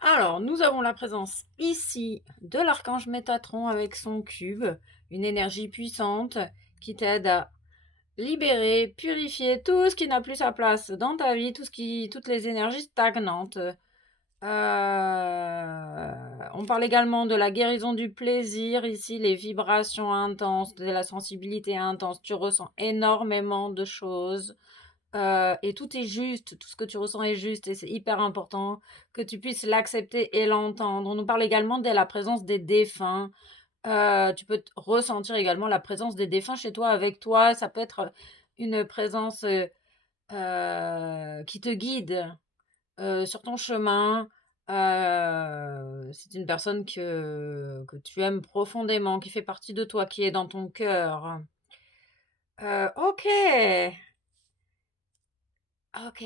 Alors, nous avons la présence ici de l'archange Métatron avec son cube, une énergie puissante qui t'aide à libérer, purifier tout ce qui n'a plus sa place dans ta vie, toutes les énergies stagnantes. On parle également de la guérison du plaisir, ici les vibrations intenses, de la sensibilité intense. Tu ressens énormément de choses. Et tout est juste, tout ce que tu ressens est juste et c'est hyper important que tu puisses l'accepter et l'entendre. On nous parle également de la présence des défunts. Tu peux ressentir également la présence des défunts chez toi, avec toi. Ça peut être une présence qui te guide sur ton chemin. C'est une personne que tu aimes profondément, qui fait partie de toi, qui est dans ton cœur. Ok, ok.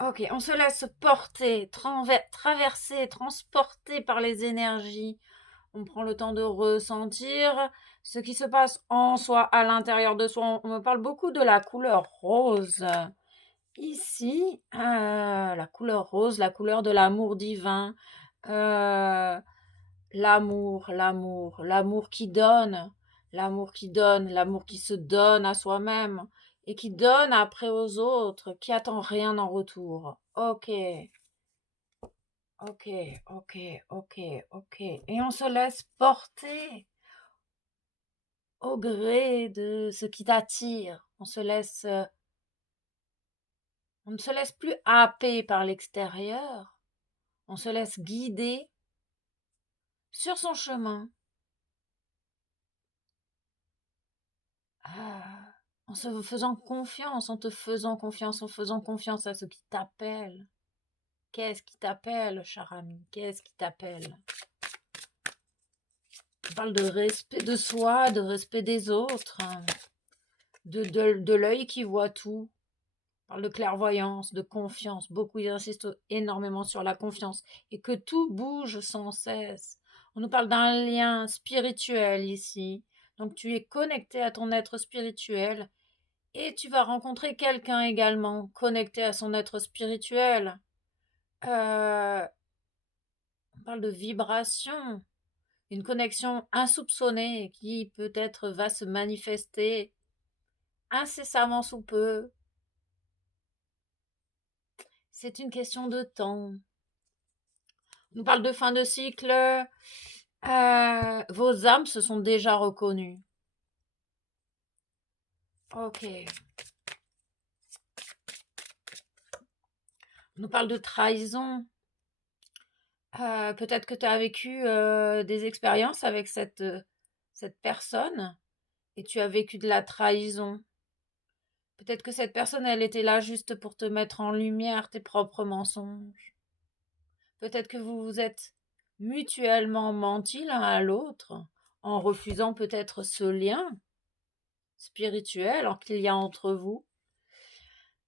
Ok, on se laisse porter, traverser, transporter par les énergies. On prend le temps de ressentir ce qui se passe en soi, à l'intérieur de soi. On me parle beaucoup de la couleur rose. Ici, la couleur rose, la couleur de l'amour divin. Euh, l'amour qui donne, l'amour qui se donne à soi-même et qui donne après aux autres, qui attend rien en retour. Ok, ok, ok, ok, ok. Et on se laisse porter au gré de ce qui t'attire. On ne se laisse plus happer par l'extérieur. On se laisse guider sur son chemin. Ah, en se faisant confiance, en te faisant confiance, en faisant confiance à ce qui t'appelle. Qu'est-ce qui t'appelle, cher ami? Qu'est-ce qui t'appelle? On parle de respect de soi, de respect des autres, hein, de l'œil qui voit tout. On parle de clairvoyance, de confiance. Beaucoup ils insistent énormément sur la confiance et que tout bouge sans cesse. On nous parle d'un lien spirituel ici. Donc tu es connecté à ton être spirituel. Et tu vas rencontrer quelqu'un également connecté à son être spirituel. On parle de vibration, une connexion insoupçonnée qui peut-être va se manifester incessamment sous peu. C'est une question de temps. On nous parle de fin de cycle. Vos âmes se sont déjà reconnues. Ok. On nous parle de trahison. Peut-être que tu as vécu des expériences avec cette personne et tu as vécu de la trahison. Peut-être que cette personne, elle était là juste pour te mettre en lumière tes propres mensonges. Peut-être que vous vous êtes mutuellement menti l'un à l'autre en refusant peut-être ce lien spirituel qu'il y a entre vous.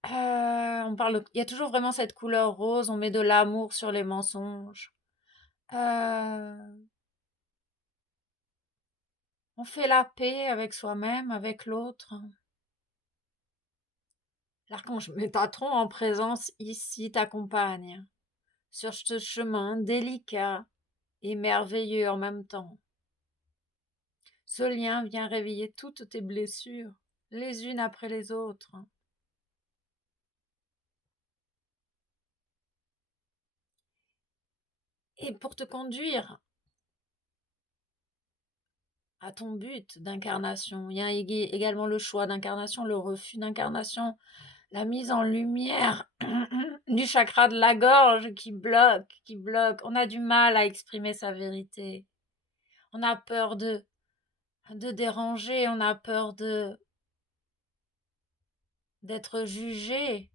Il y a toujours vraiment cette couleur rose, on met de l'amour sur les mensonges. Euh, on fait la paix avec soi-même, avec l'autre. L'archange Métatron en présence ici t'accompagne sur ce chemin délicat et merveilleux en même temps. Ce lien vient réveiller toutes tes blessures, les unes après les autres. Et pour te conduire à ton but d'incarnation, il y a également le choix d'incarnation, le refus d'incarnation, la mise en lumière du chakra de la gorge qui bloque, qui bloque. On a du mal à exprimer sa vérité. On a peur de déranger, on a peur d'être jugé.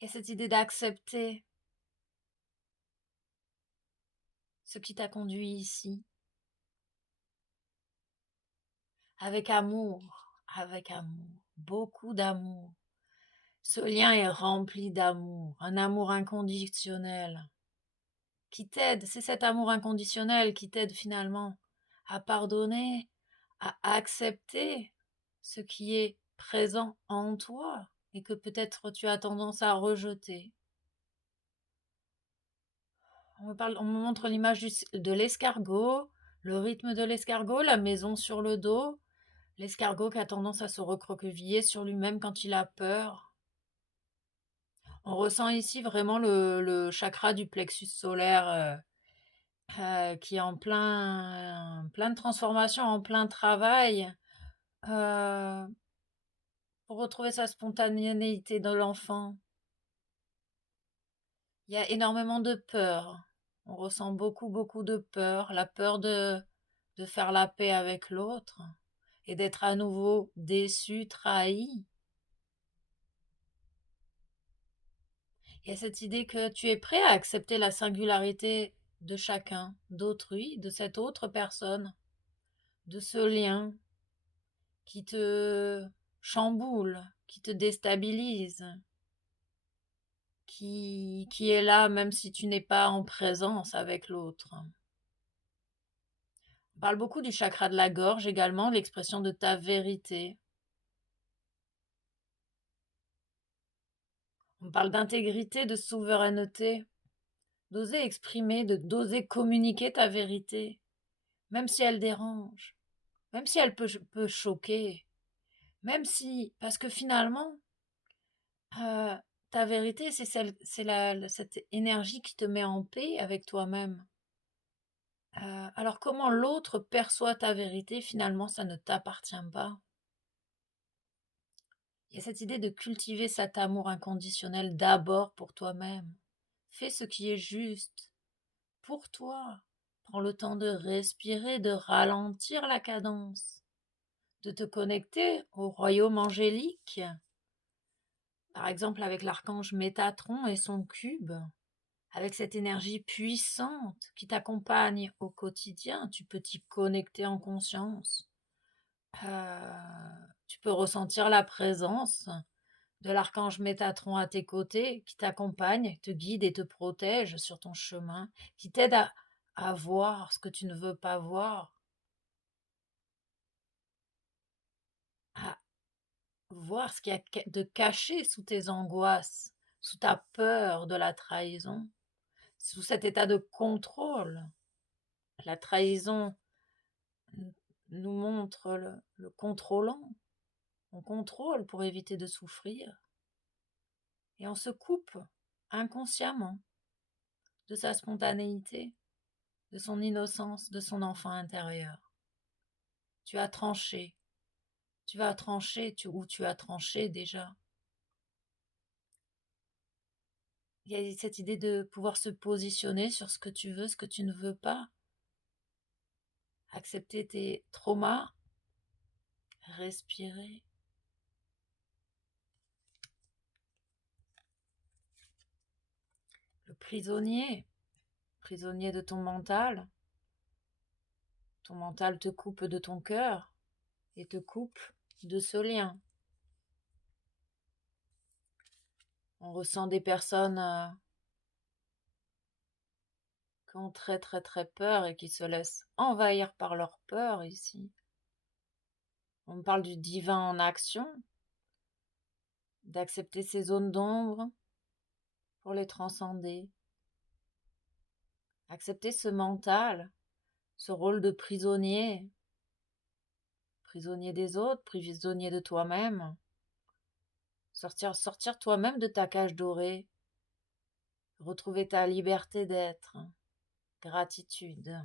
Et cette idée d'accepter ce qui t'a conduit ici, avec amour, beaucoup d'amour. Ce lien est rempli d'amour, un amour inconditionnel qui t'aide, c'est cet amour inconditionnel qui t'aide finalement à pardonner, à accepter ce qui est présent en toi et que peut-être tu as tendance à rejeter. On me montre l'image de l'escargot, le rythme de l'escargot, la maison sur le dos, l'escargot qui a tendance à se recroqueviller sur lui-même quand il a peur. On ressent ici vraiment le chakra du plexus solaire qui est en plein de transformation, en plein travail, euh, pour retrouver sa spontanéité de l'enfant. Il y a énormément de peur. On ressent beaucoup de peur. La peur de faire la paix avec l'autre et d'être à nouveau déçu, trahi. Il y a cette idée que tu es prêt à accepter la singularité de chacun, d'autrui, de cette autre personne, de ce lien qui te chamboule, qui te déstabilise, qui est là même si tu n'es pas en présence avec l'autre. On parle beaucoup du chakra de la gorge également, l'expression de ta vérité. On parle d'intégrité, de souveraineté, d'oser exprimer, d'oser communiquer ta vérité, même si elle dérange, même si elle peut choquer, même si, parce que finalement, euh, ta vérité, cette énergie qui te met en paix avec toi-même. Alors comment l'autre perçoit ta vérité, finalement, ça ne t'appartient pas. Il y a cette idée de cultiver cet amour inconditionnel d'abord pour toi-même. Fais ce qui est juste pour toi. Prends le temps de respirer, de ralentir la cadence, de te connecter au royaume angélique, par exemple avec l'archange Métatron et son cube, avec cette énergie puissante qui t'accompagne au quotidien. Tu peux t'y connecter en conscience. Tu peux ressentir la présence de l'archange Métatron à tes côtés, qui t'accompagne, te guide et te protège sur ton chemin, qui t'aide à voir ce que tu ne veux pas voir, à voir ce qu'il y a de caché sous tes angoisses, sous ta peur de la trahison, sous cet état de contrôle. La trahison nous montre le contrôlant. On contrôle pour éviter de souffrir. Et on se coupe inconsciemment de sa spontanéité, de son innocence, de son enfant intérieur. Tu as tranché. Tu vas trancher ou tu as tranché déjà. Il y a cette idée de pouvoir se positionner sur ce que tu veux, ce que tu ne veux pas. Accepter tes traumas. Respirer. Le prisonnier. Prisonnier de ton mental. Ton mental te coupe de ton cœur et te coupe de ce lien. On ressent des personnes qui ont très peur et qui se laissent envahir par leur peur ici. On me parle du divin en action, d'accepter ces zones d'ombre pour les transcender. Accepter ce mental, ce rôle de prisonnier, prisonnier des autres, prisonnier de toi-même. Sortir toi-même de ta cage dorée, retrouver ta liberté d'être, gratitude.